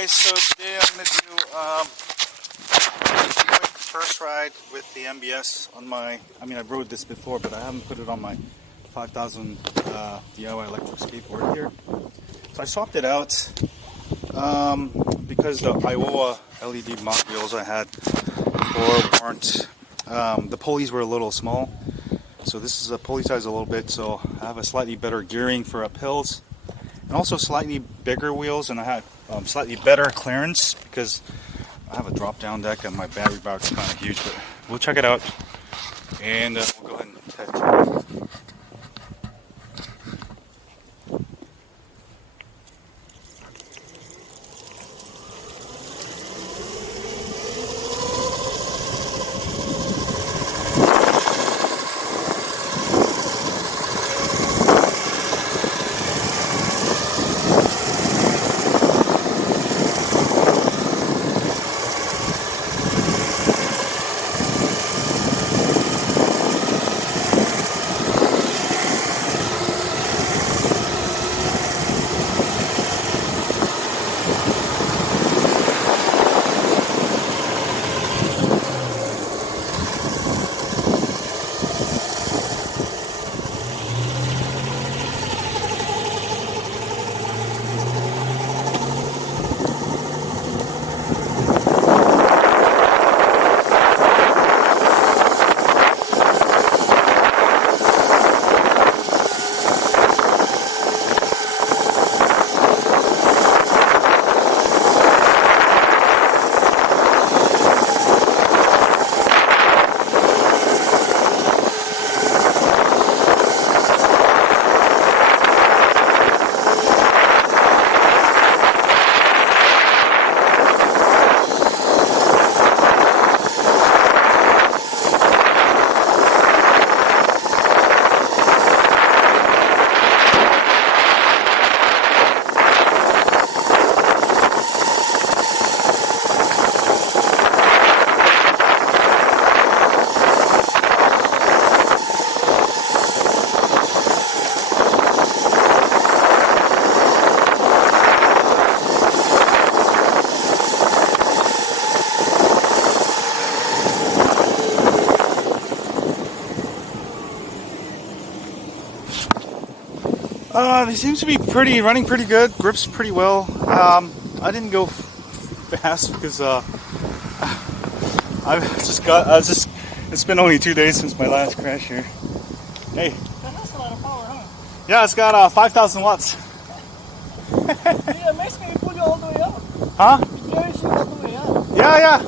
guys, so today I'm going to do a quick first ride with the MBS on my, I rode this before, but I haven't put it on my 5000 DIY electric skateboard here. So I swapped it out because the Iowa LED mod wheels I had before weren't, the pulleys were a little small. So this is a pulley size a little bit, so I have a slightly better gearing for uphills. And also slightly bigger wheels, and I have slightly better clearance because I have a drop-down deck and my battery box is kind of huge. But we'll check it out, and we'll go ahead and test it. They seem to be running pretty good, grips pretty well. I didn't go fast because it's been only 2 days since my last crash here. Hey. That has a lot of power, huh? Yeah, it's got 5,000 watts. Yeah, it makes me pull you all the way up. Huh? It carries you all the way up. Yeah.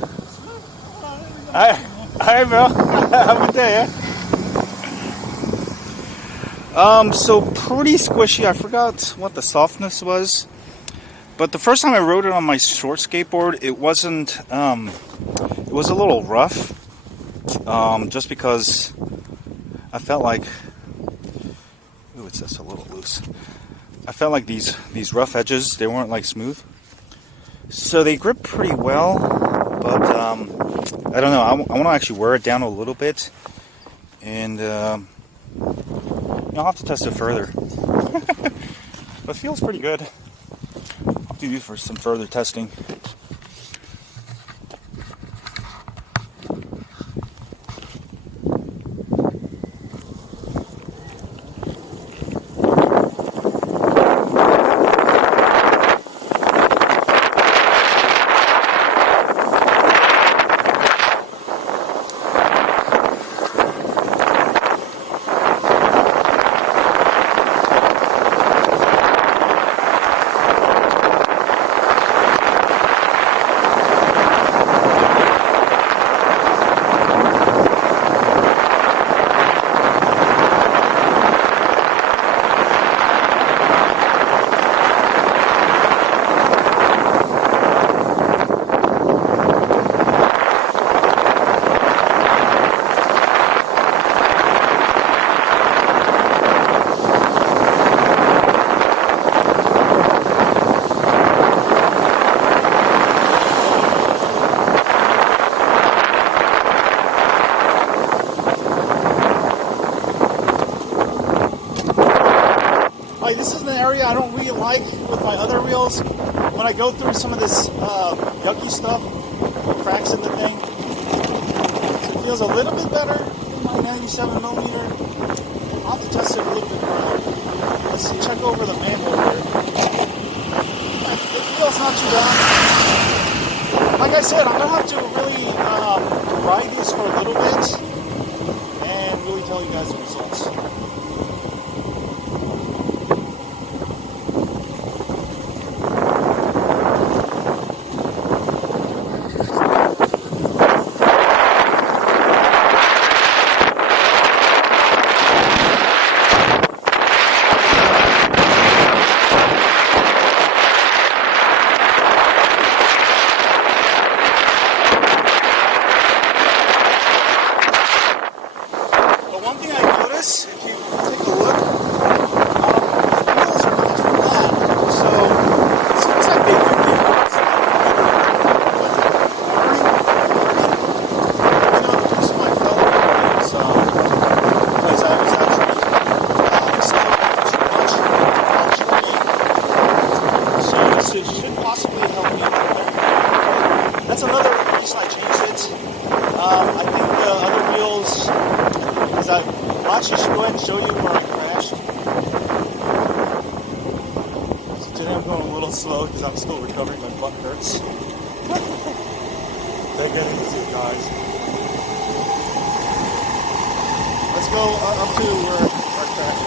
Alright, bro. Have a good day, yeah? So pretty squishy. I forgot what the softness was, but the first time I rode it on my short skateboard, it wasn't, it was a little rough, just because I felt like, ooh, it's just a little loose. I felt like these rough edges, they weren't like smooth. So they grip pretty well, but, I don't know, I want to actually wear it down a little bit, and, I'll have to test it further. But it feels pretty good. I'll have to use for some further testing. other reels, when I go through some of this yucky stuff, cracks in the thing, so it feels a little bit better than my 97mm. I'll have to test it a little bit more. Let's check over the manhole here. It feels not too bad. Like I said, I'm going to have to really ride these for a little bit and really tell you guys the results. Show you where I crashed. So today I'm going a little slow because I'm still recovering. My butt hurts. Take it easy, guys. Let's go up to where I crashed.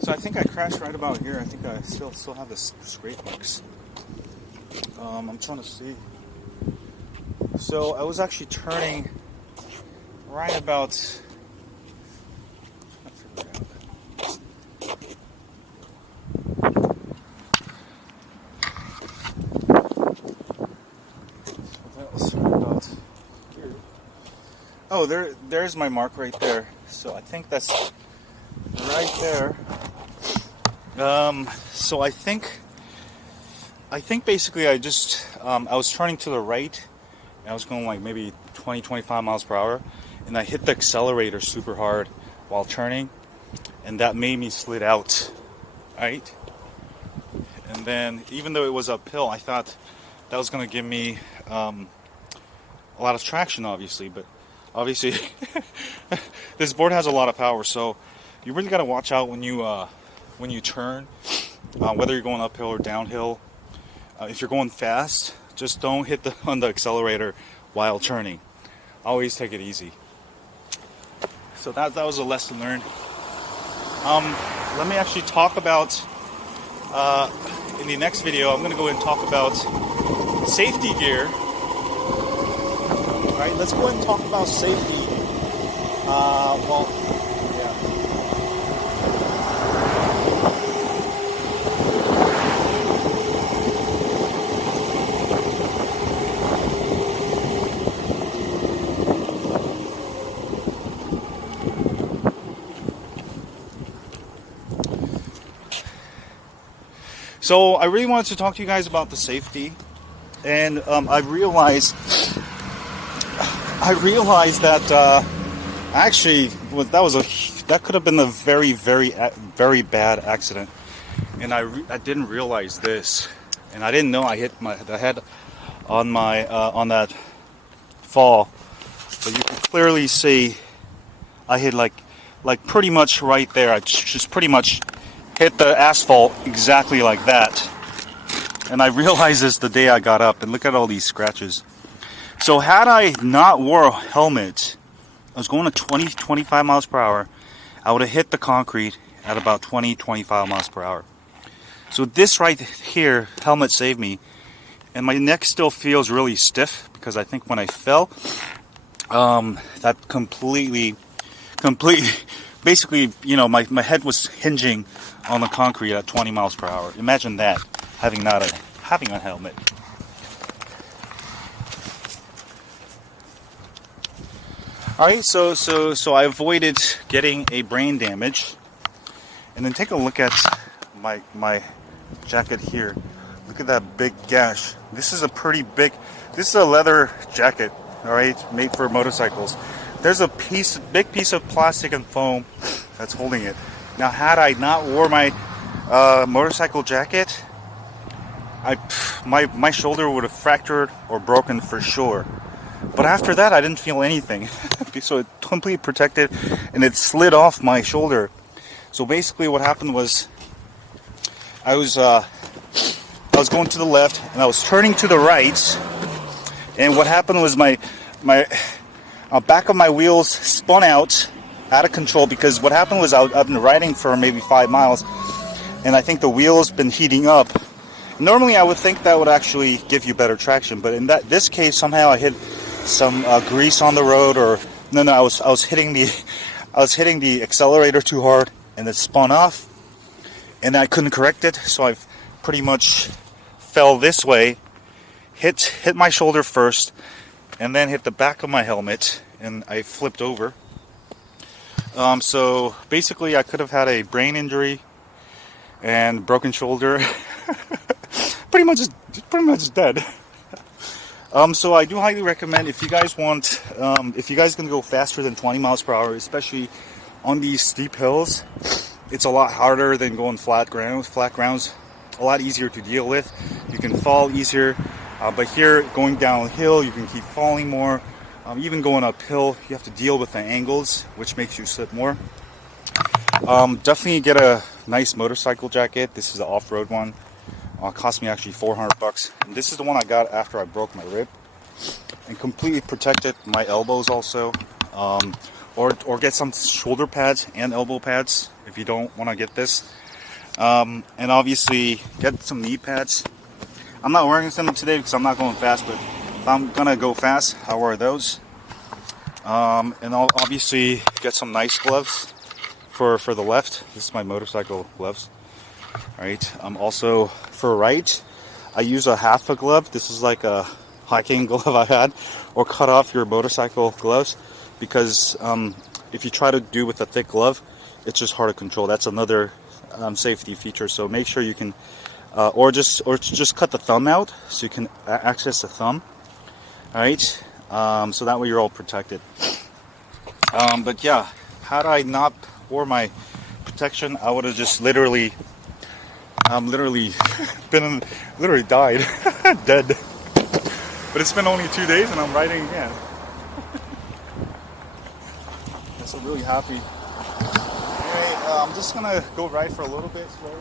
So I think I crashed right about here. I think I still have the scrape marks. I'm trying to see. So I was actually turning right about. Oh, there's my mark right there. So I think that's right there. So I think basically I just I was turning to the right and I was going like maybe 20-25 miles per hour, and I hit the accelerator super hard while turning, and that made me slid out, right? And then even though it was uphill, I thought that was going to give me a lot of traction, obviously, but obviously this board has a lot of power, so you really got to watch out when you turn, whether you're going uphill or downhill. If you're going fast, just don't hit on the accelerator while turning. Always take it easy. So that was a lesson learned. Let me actually talk about in the next video. I'm going to go and talk about safety gear. All right, let's go ahead and talk about safety. So I really wanted to talk to you guys about the safety, and I realized that actually that could have been a very bad accident, and I didn't realize this, and I didn't know I hit the head on on that fall, but you can clearly see I hit like pretty much right there. I just pretty much hit the asphalt exactly like that. And I realized this the day I got up, and look at all these scratches. So had I not wore a helmet, I was going to 20-25 miles per hour, I would have hit the concrete at about 20-25 miles per hour. So this right here, helmet saved me. And my neck still feels really stiff because I think when I fell, that completely, basically, you know, my head was hinging on the concrete at 20 miles per hour. Imagine that, having a helmet. All right, so I avoided getting a brain damage, and then take a look at my jacket here. Look at that big gash. This is a leather jacket, all right, made for motorcycles. There's a big piece of plastic and foam that's holding it. Now, had I not wore my motorcycle jacket, my shoulder would have fractured or broken for sure. But after that, I didn't feel anything. So it completely protected, and it slid off my shoulder. So basically what happened was I was going to the left, and I was turning to the right, and what happened was my back of my wheels spun out of control, because what happened was I've been riding for maybe 5 miles, and I think the wheels been heating up. Normally I would think that would actually give you better traction, but in this case somehow I hit some grease on the road, or I was hitting the accelerator too hard, and it spun off, and I couldn't correct it, so I pretty much fell this way, hit my shoulder first, and then hit the back of my helmet, and I flipped over. So basically I could have had a brain injury and broken shoulder. pretty much dead. So I do highly recommend, if you guys can go faster than 20 miles per hour, especially on these steep hills, it's a lot harder than going flat grounds. Flat grounds, a lot easier to deal with. You can fall easier, but here, going downhill, you can keep falling more. Even going uphill, you have to deal with the angles, which makes you slip more. Definitely get a nice motorcycle jacket. This is the off-road one. Cost me actually $400. And this is the one I got after I broke my rib, and completely protected my elbows also. Or get some shoulder pads and elbow pads if you don't want to get this. And obviously get some knee pads. I'm not wearing them today because I'm not going fast, but if I'm gonna go fast, I'll wear those. And I'll obviously get some nice gloves for the left. This is my motorcycle gloves. Alright, also for right, I use a half a glove. This is like a hiking glove I had, or cut off your motorcycle gloves, because if you try to do with a thick glove, it's just hard to control. That's another safety feature. So make sure you can, or just cut the thumb out so you can access the thumb. All right, so that way you're all protected. But yeah, had I not wore my protection, I would have just literally died, dead. But it's been only 2 days and I'm riding again. I'm so really happy. Anyway, I'm just gonna go ride for a little bit slowly,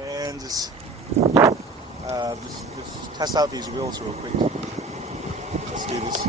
and just test out these wheels real quick. Let's do this.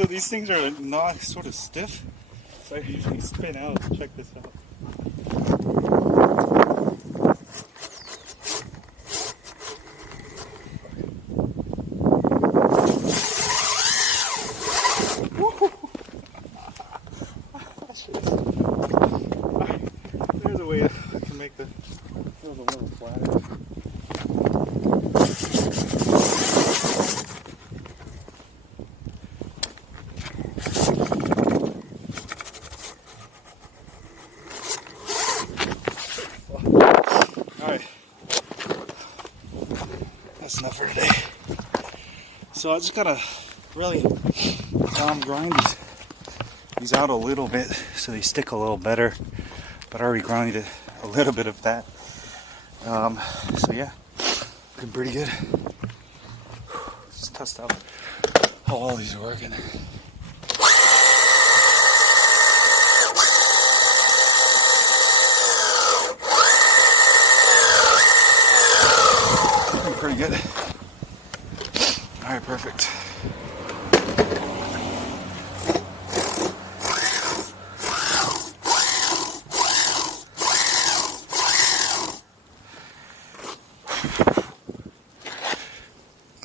So these things are not sort of stiff. So I usually spin out. Check this out. There's a way I can make the wheels a little flatter. Alright, that's enough for today. So I just gotta really grind these out a little bit so they stick a little better, but I already grinded a little bit of that. So yeah, looking pretty good. Just test out how all these are working. Pretty good. Alright, perfect.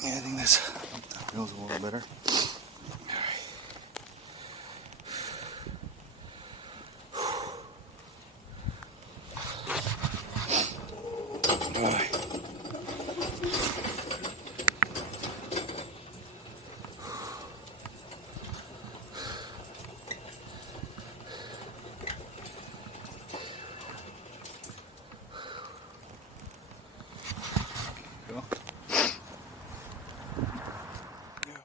Yeah, I think this feels a little better. Alright.